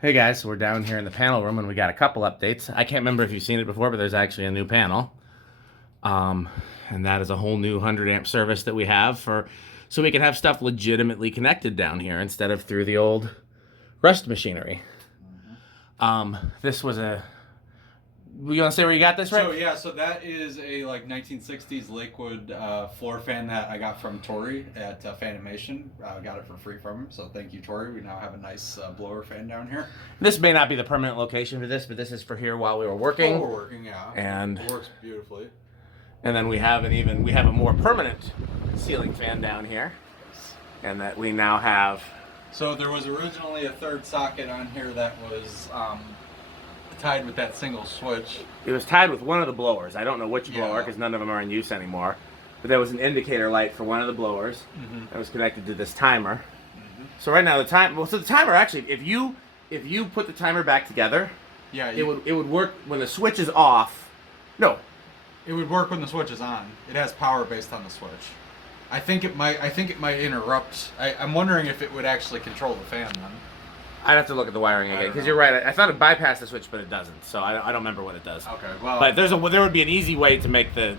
Hey guys, so we're down here in the panel room and we got a couple updates. I can't remember if you've seen it before, but there's actually a new panel. And that is a whole new 100 amp service that we have so we can have stuff legitimately connected down here instead of through the old rust machinery. This was you want to say where you got this, right? So yeah, so that is a 1960s Lakewood floor fan that I got from Tori at Fanimation. I got it for free from him, so thank you, Tori. We now have a nice blower fan down here. This may not be the permanent location for this, but this is for here while we were working. While we're working, yeah. And it works beautifully. And then we have a more permanent ceiling fan down here, and that we now have. So there was originally a third socket on here that was tied with that single switch. It was tied with one of the blowers. I don't know which blower because none of them are in use anymore. But there was an indicator light for one of the blowers that was connected to this timer. So right now the timer actually, if you put the timer back together, it would work when the switch is off. No, it would work when the switch is on. It has power based on the switch. I think it might interrupt. I'm wondering if it would actually control the fan then. I'd have to look at the wiring again because you're right. I thought it bypassed the switch, but it doesn't. So I don't remember what it does. Okay, well. But there would be an easy way to make the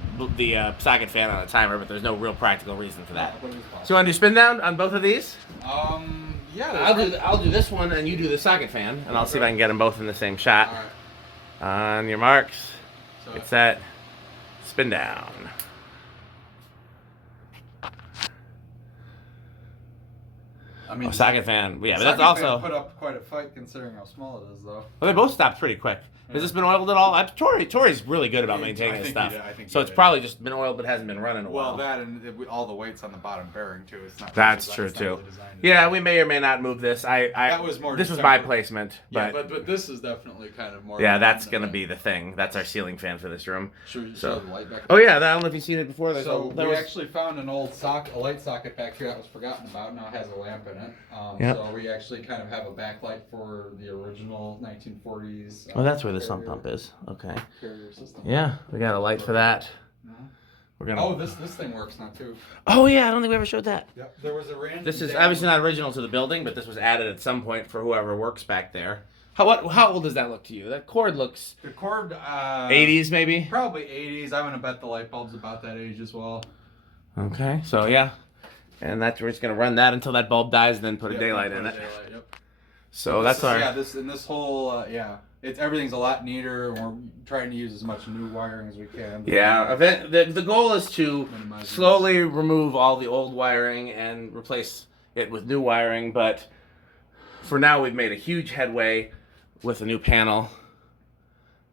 socket fan on a timer, but there's no real practical reason for that. So you want to do spin down on both of these? Yeah. I'll do this one, and you do the socket fan, and I'll see if I can get them both in the same shot. All right. On your marks, get set, spin down. I mean, socket fan. Yeah, but that's also put up quite a fight considering how small it is, though. Well, they both stopped pretty quick. Has this been oiled at all? Tori's really good about maintaining his stuff. So it's probably just been oiled, but hasn't been running a while. Well, that and all the weights on the bottom bearing too. It's not. That's true too. Really yeah, we may or may not move this. That was more. This was my placement, but yeah, but this is definitely kind of more. Yeah, that's gonna be the thing. That's our ceiling fan for this room. Should we show the light back? Oh yeah, I don't know if you've seen it before. We actually found an old a light socket back here that was forgotten about. Now it has a lamp in it. So we actually kind of have a backlight for the original 1940s. Oh, that's where the sump pump is. Okay. Yeah, we got a light for that. We're gonna. Oh, this thing works now too. Oh yeah, I don't think we ever showed that. Yep. There was a random. This is obviously not original to the building, but this was added at some point for whoever works back there. How old does that look to you? That cord looks. The cord. 80s maybe. Probably 80s. I'm gonna bet the light bulb's about that age as well. Okay, so yeah, and we're just gonna run that until that bulb dies, and then put a daylight in it. Yep. So that's our. Yeah, this whole everything's a lot neater. We're trying to use as much new wiring as we can. Yeah, the goal is to slowly remove all the old wiring and replace it with new wiring. But for now, we've made a huge headway with a new panel.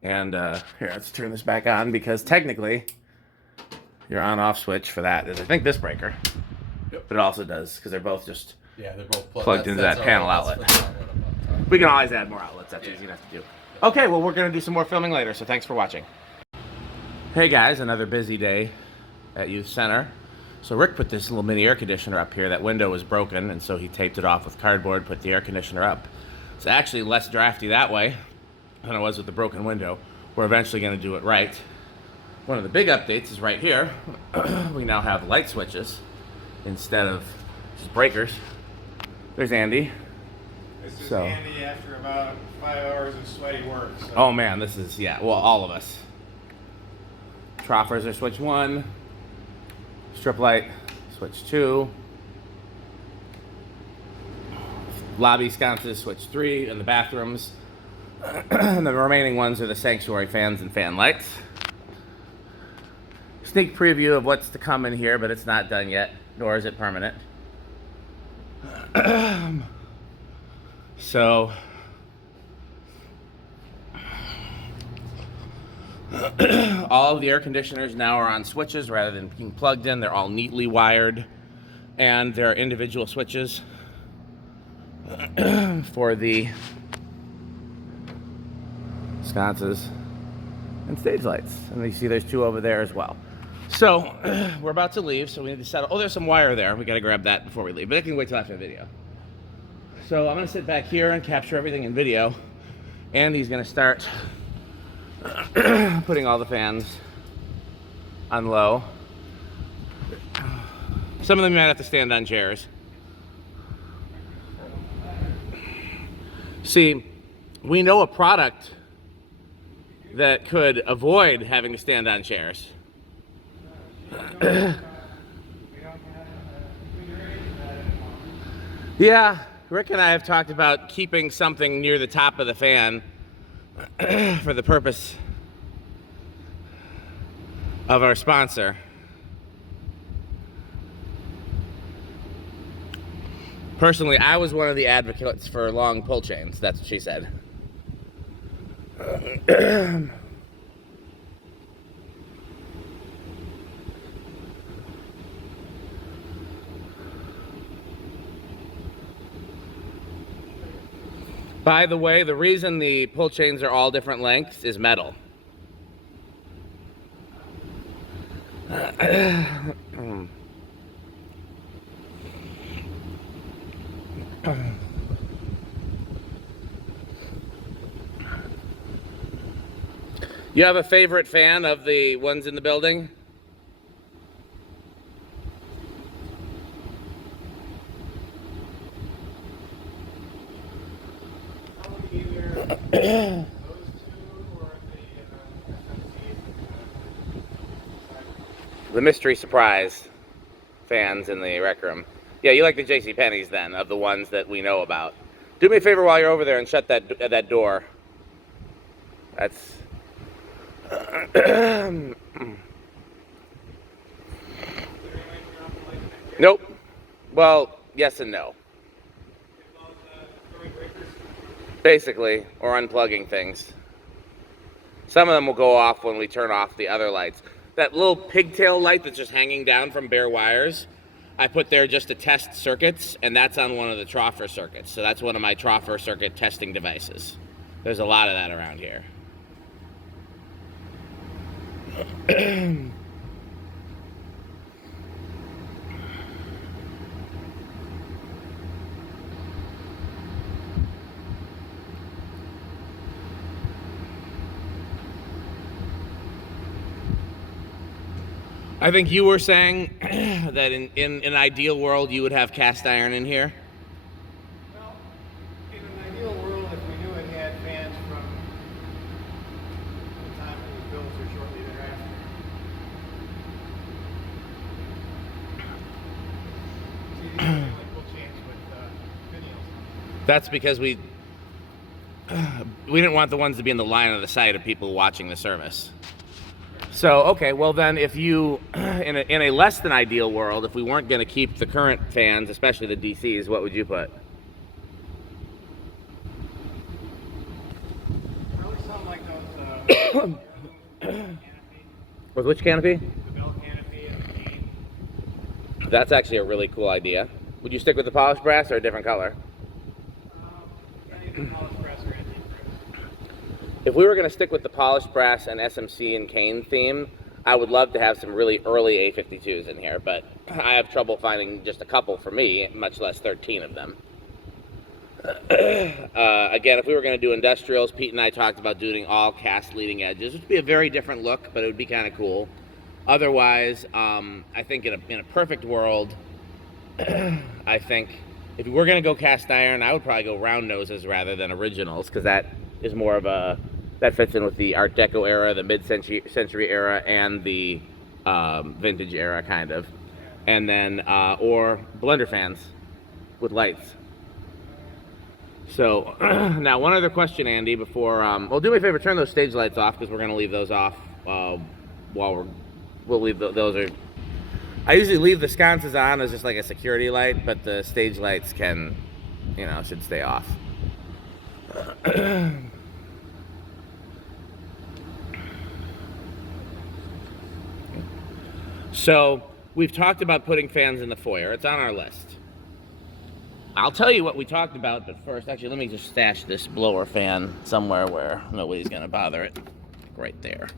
And here, let's turn this back on because technically, your on-off switch for that is I think this breaker. Yep. But it also does because they're both just they're both plugged into that panel outlet. We can always add more outlets. That's easy enough to do. Okay, well, we're going to do some more filming later, so thanks for watching. Hey, guys, another busy day at Youth Center. So Rick put this little mini air conditioner up here. That window was broken, and so he taped it off with cardboard, put the air conditioner up. It's actually less drafty that way than it was with the broken window. We're eventually going to do it right. One of the big updates is right here. We now have light switches instead of just breakers. There's Andy. This is Andy after about 5 hours of sweaty work. So. Oh man, this is, well, all of us. Troffers are switch 1. Strip light, switch 2. Lobby sconces, switch 3. And the bathrooms. And the remaining ones are the sanctuary fans and fan lights. Sneak preview of what's to come in here, but it's not done yet, nor is it permanent. So, all of the air conditioners now are on switches rather than being plugged in. They're all neatly wired, and there are individual switches for the sconces and stage lights. And you see there's 2 over there as well. So, we're about to leave, so we need to settle. Oh, there's some wire there. We got to grab that before we leave, but I can wait till after the video. So I'm going to sit back here and capture everything in video. Andy's going to start putting all the fans on low. Some of them you might have to stand on chairs. See, we know a product that could avoid having to stand on chairs. Yeah, Rick and I have talked about keeping something near the top of the fan for the purpose of our sponsor. Personally, I was one of the advocates for long pull chains. That's what she said. By the way, the reason the pull chains are all different lengths is metal. You have a favorite fan of the ones in the building? The mystery surprise fans in the rec room. Yeah, you like the JCPenney's then, of the ones that we know about. Do me a favor while you're over there and shut that door. That's... Nope. Well, yes and no. Basically, or unplugging things. Some of them will go off when we turn off the other lights. That little pigtail light that's just hanging down from bare wires, I put there just to test circuits, and that's on one of the Troffer circuits. So that's one of my Troffer circuit testing devices. There's a lot of that around here. I think you were saying that in an ideal world you would have cast iron in here. Well, in an ideal world, if we knew it had fans from the time it was built or shortly thereafter. See, these are like pull chains with finials. That's because we didn't want the ones to be in the line of the sight of people watching the service. So, okay, well then if you, in a less than ideal world, if we weren't going to keep the current fans, especially the DCs, what would you put? Probably something like those, canopy, With which canopy? the bell canopy and the cane. That's actually a really cool idea. Would you stick with the polished brass or a different color? Anything polished brass or antique brass. If we were going to stick with the polished brass and SMC and cane theme, I would love to have some really early A52s in here, but I have trouble finding just a couple for me, much less 13 of them. Again, if we were going to do industrials, Pete and I talked about doing all cast leading edges, which would be a very different look, but it would be kind of cool. Otherwise, I think in a perfect world, I think if we were going to go cast iron, I would probably go round noses rather than originals, because that is more of a... that fits in with the Art Deco era, the mid-century era, and the vintage era, kind of. And then, or blender fans with lights. So, now one other question, Andy, before, well, do me a favor, turn those stage lights off, because we're going to leave those off while we'll leave those are, I usually leave the sconces on as just like a security light, but the stage lights can, should stay off. So, we've talked about putting fans in the foyer. It's on our list. I'll tell you what we talked about, but first, actually, let me just stash this blower fan somewhere where nobody's going to bother it. Right there.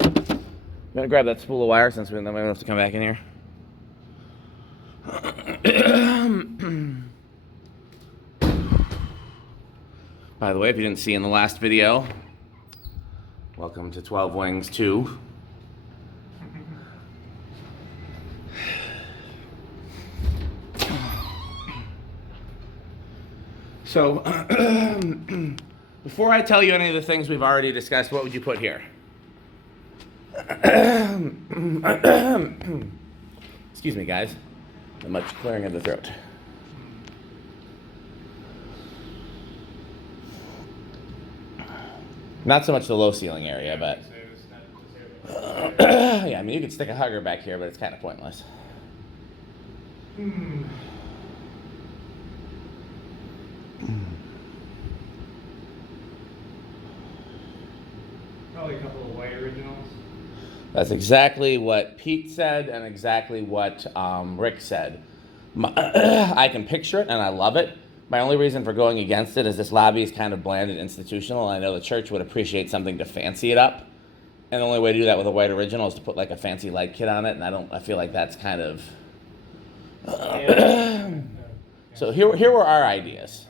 I'm going to grab that spool of wire since we don't have to come back in here. By the way, if you didn't see in the last video, welcome to 12 Wings 2. So, Before I tell you any of the things we've already discussed, what would you put here? Excuse me, guys. A much clearing of the throat. Not so much the low ceiling area, but yeah, I mean, you could stick a hugger back here, but it's kind of pointless. Probably a couple of white originals. That's exactly what Pete said and exactly what Rick said. I can picture it and I love it. My only reason for going against it is this lobby is kind of bland and institutional, and I know the church would appreciate something to fancy it up. And the only way to do that with a white original is to put like a fancy light kit on it, and I feel like that's kind of... So here were our ideas.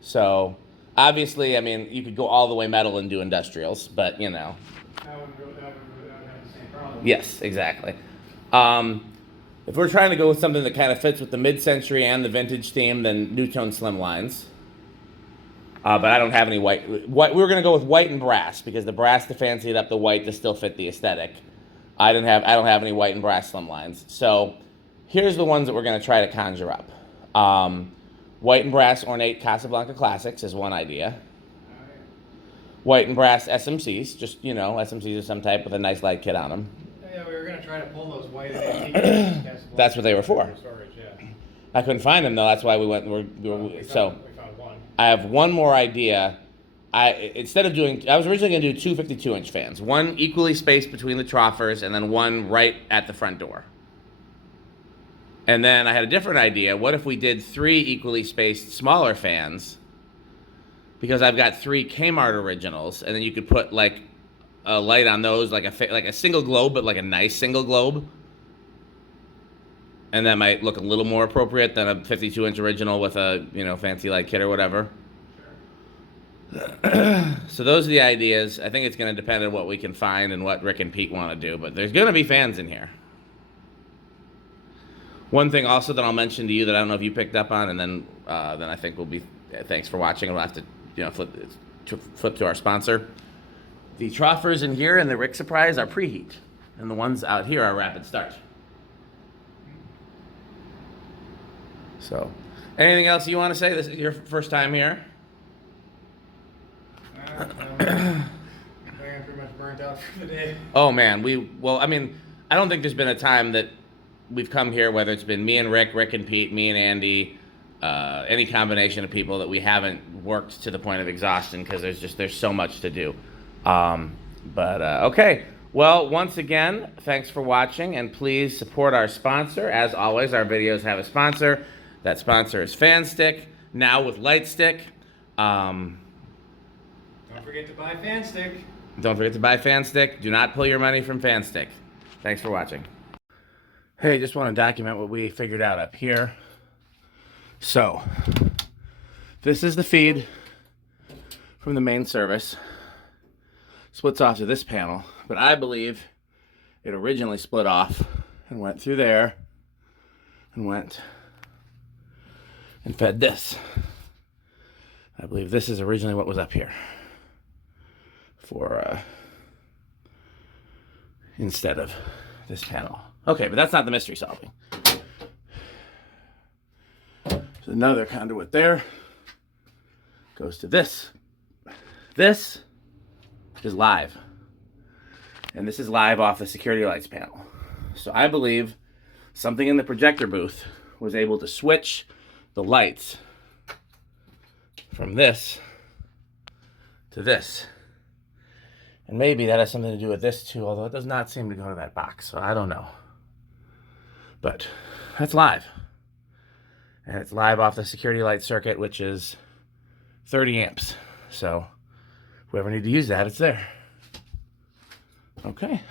So obviously, I mean, you could go all the way metal and do industrials, but you know. That would have the same problem. Yes, exactly. If we're trying to go with something that kind of fits with the mid-century and the vintage theme, then Newtone slim lines. But I don't have any white. We were going to go with white and brass because the brass to fancy it up, the white to still fit the aesthetic. I don't have any white and brass slim lines. So here's the ones that we're going to try to conjure up. White and brass ornate Casablanca classics is one idea. White and brass SMCs, just, you know, SMCs of some type with a nice light kit on them. Yeah, we were going to try to pull those white and antique. That's what they were for. Storage, yeah. I couldn't find them though. That's why we went. We found one. I have one more idea. I was originally going to do two 52-inch fans, one equally spaced between the troffers, and then one right at the front door. And then I had a different idea. What if we did three equally spaced smaller fans? Because I've got three Kmart originals, and then you could put like a light on those, like a single globe, but like a nice single globe. And that might look a little more appropriate than a 52-inch original with a, you know, fancy light kit or whatever. So those are the ideas. I think it's going to depend on what we can find and what Rick and Pete want to do, but there's going to be fans in here. One thing also that I'll mention to you that I don't know if you picked up on, and then I think we'll be, thanks for watching, and we'll have to, you know, flip to our sponsor. The troffers in here and the Rick Surprise are preheat, and the ones out here are rapid start. So, anything else you want to say? This is your first time here? I'm pretty much burnt out for the day. Oh man, I mean, I don't think there's been a time that we've come here, whether it's been me and Rick, Rick and Pete, me and Andy, any combination of people, that we haven't worked to the point of exhaustion because there's so much to do. Okay. Well, once again, thanks for watching, and please support our sponsor. As always, our videos have a sponsor. That sponsor is FanStick, now with LightStick. Don't forget to buy FanStick. Don't forget to buy FanStick. Do not pull your money from FanStick. Thanks for watching. Hey, just want to document what we figured out up here. So, this is the feed from the main service. Splits off to this panel, but I believe it originally split off and went through there and went and fed this. I believe this is originally what was up here for instead of this panel. Okay, but that's not the mystery solving. So another conduit there goes to this. This is live. And this is live off the security lights panel. So I believe something in the projector booth was able to switch the lights from this to this. And maybe that has something to do with this too, although it does not seem to go to that box, so I don't know. But that's live. And it's live off the security light circuit, which is 30 amps. So if we ever need to use that, it's there. Okay.